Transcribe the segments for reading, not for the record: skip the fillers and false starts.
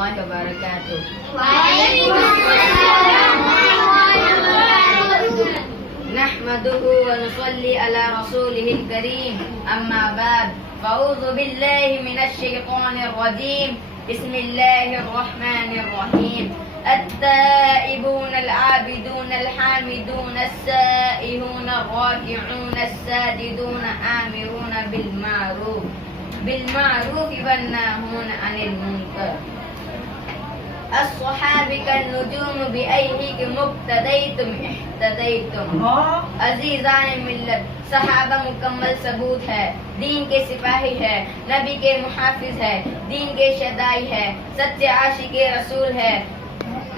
اللہ وبرکاتہ. نحمده ونصلي على رسوله الكريم. أما بعد فأعوذ بالله من الشيطان الرجيم. بسم الله الرحمن الرحيم. التائبون العابدون الحامدون السائحون الراكعون الساجدون آمرون بالمعروف والناهون عن المنكر. الصحابة كالنجوم بأيهم مقتديتم اهتديتم. عزیزان ملت، صحابہ مکمل ثبوت ہے، دین کے سپاہی ہے، نبی کے محافظ ہے، دین کے شدائی ہے، سچے عاشق رسول ہے.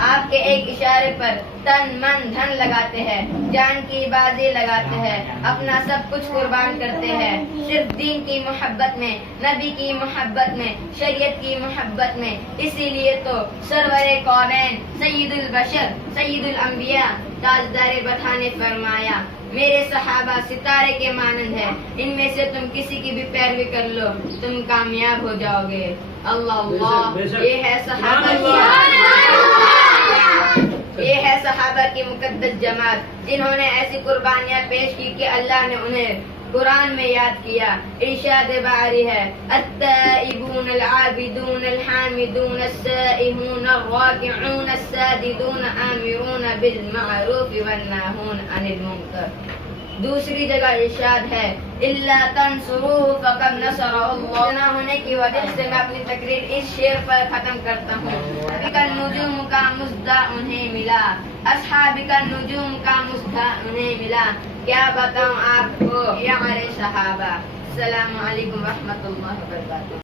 آپ کے ایک اشارے پر تن من دھن لگاتے ہیں، جان کی بازی لگاتے ہیں، اپنا سب کچھ قربان کرتے ہیں، صرف دین کی محبت میں، نبی کی محبت میں، شریعت کی محبت میں. اسی لیے تو سرور کونین سید البشر سید الانبیاء تاجدار بطحہ نے فرمایا، میرے صحابہ ستارے کے مانند ہے، ان میں سے تم کسی کی بھی پیروی کر لو تم کامیاب ہو جاؤ گے. اللہ اللہ، یہ ہے صحابہ کی مقدس جماعت، جنہوں نے ایسی قربانیاں پیش کی کہ اللہ نے انہیں قرآن میں یاد کیا. ارشاد باری ہے، التائبون العابدون الحامدون السائحون الراکعون الساجدون آمرون بالمعروف والناہون عن المنکر. دوسری جگہ ارشاد ہے، الا تنصروه فقد نصرہ اللہ. نہ ہونے کی وجہ سے میں اپنی تقریر اس شعر پر ختم کرتا ہوں. کا نجوم کا مژدہ انہیں ملا، اصحاب کا نجوم کا مژدہ انہیں ملا. کیا بتاؤں آپ کو پیارے صحابہ. السلام علیکم ورحمۃ اللہ وبرکاتہ.